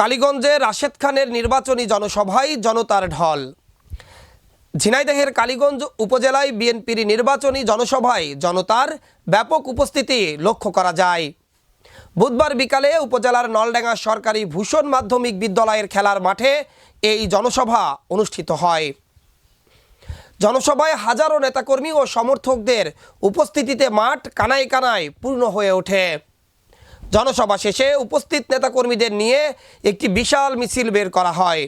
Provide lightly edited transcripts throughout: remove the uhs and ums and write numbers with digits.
কালীগঞ্জে রাশেদ খানের নির্বাচনী জনসভায় জনতার ঢল। ঝিনাইদহের কালীগঞ্জ উপজেলায় বিএনপির নির্বাচনী জনসভায় জনতার ব্যাপক উপস্থিতি লক্ষ্য করা যায়। বুধবার বিকালে উপজেলার নলডাঙ্গা সরকারি ভূষণ মাধ্যমিক বিদ্যালয়ের খেলার মাঠে এই জনসভা অনুষ্ঠিত হয়। জনসভায় হাজারো নেতাকর্মী ও সমর্থকদের উপস্থিতিতে মাঠ কানায় কানায় পূর্ণ হয়ে ওঠে। জনসভা শেষে উপস্থিত নেতাকর্মীদের নিয়ে একটি বিশাল মিছিল বের করা হয়।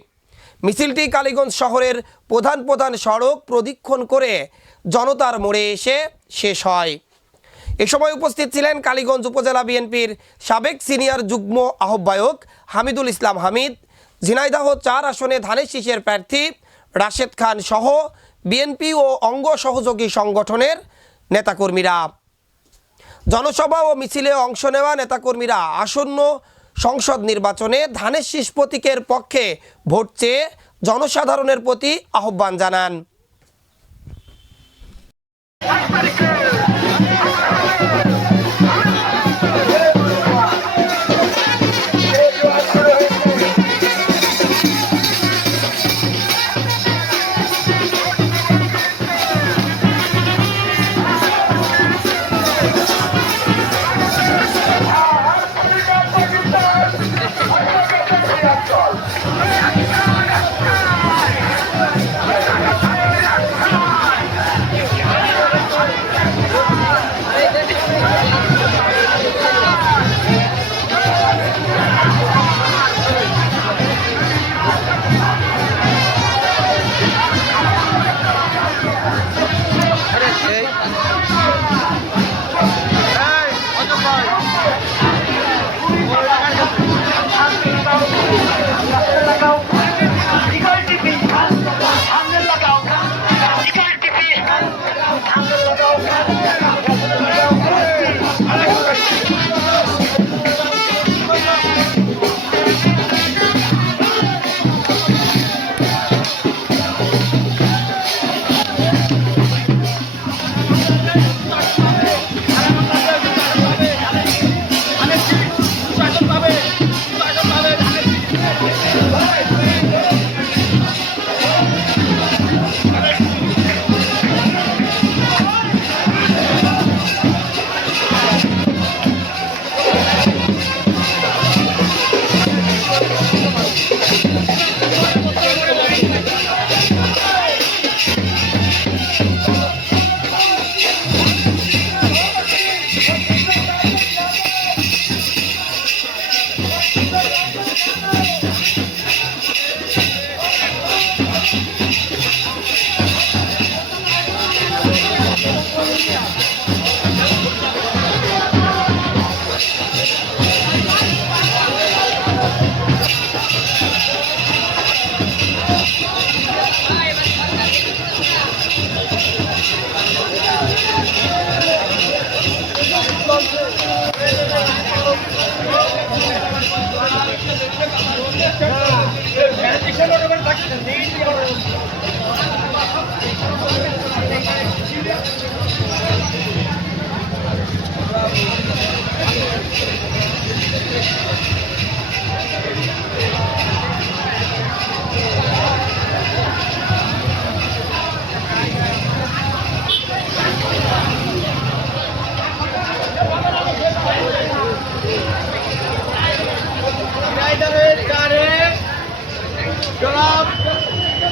মিছিলটি কালীগঞ্জ শহরের প্রধান প্রধান সড়ক প্রদক্ষিণ করে জনতার মোড়ে এসে শেষ হয়। এ সময় উপস্থিত ছিলেন কালীগঞ্জ উপজেলা বিএনপির সাবেক সিনিয়র যুগ্ম আহ্বায়ক হামিদুল ইসলাম হামিদ, ঝিনাইদহ ৪ আসনে ধানের শীষের প্রার্থী রাশেদ খান সহ বিএনপি ও অঙ্গ সহযোগী সংগঠনের নেতাকর্মীরা। জনসভা ও মিছিলে অংশ নেওয়া নেতাকর্মীরা আসন্ন সংসদ নির্বাচনে ধানের শীষ প্রতীকের পক্ষে ভোট চেয়ে জনসাধারণের প্রতি আহ্বান জানান।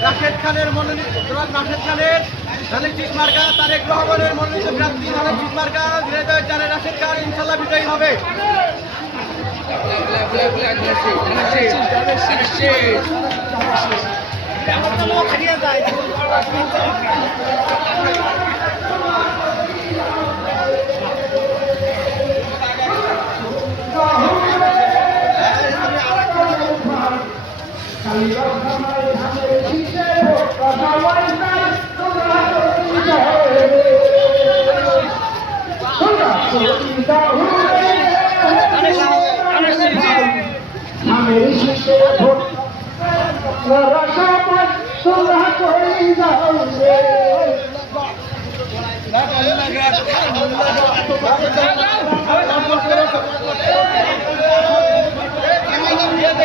রাশেদ খানের মনোনীত রাশেদ খানের ধানের শীষ মার্কা, তারেক রহমানের মনোনীত প্রার্থী ধানের শীষ মার্কা, ঝিনাইদহের জানে রাশেদ খান ইনশাল্লাহ বিজয়ী হবে।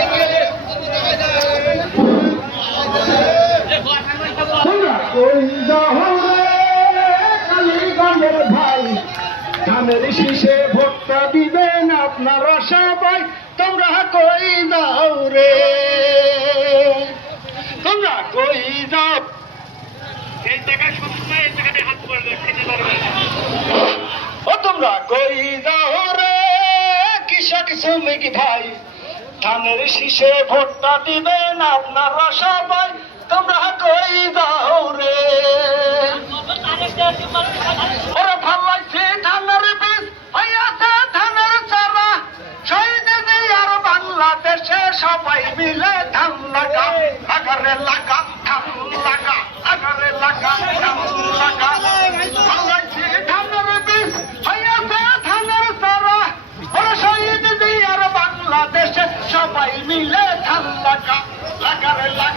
Gracias. আপনারা সবাই তোমরা কই যাও রে, তোমরা কই যাও। এই জায়গায় সবসময় এই জায়গাতে হাত পড়বে, খেতে পারবে। ও তোমরা কই যাও রে কৃষক শ্রমিক ভাই, ধানের শীষে ভোটটা দিবেন আপনারা সবাই, তোমরা কই যাও রে। ওরা ভাল্লাইছে ধানের বীজ হইয়াছে ধানের চারা, শহীদ আর বাংলাদেশে সবাই মিলে ধান লাগা, আগারে লাগা ধান লাগা, আগারে লাগা ধান লাগা। ভাল্লাইছে ধানের বীজ হইয়াছে ধানের চারা, ওরা শহীদ আর বাংলাদেশে সবাই মিলে ধান লাগা, আগারে লাগা।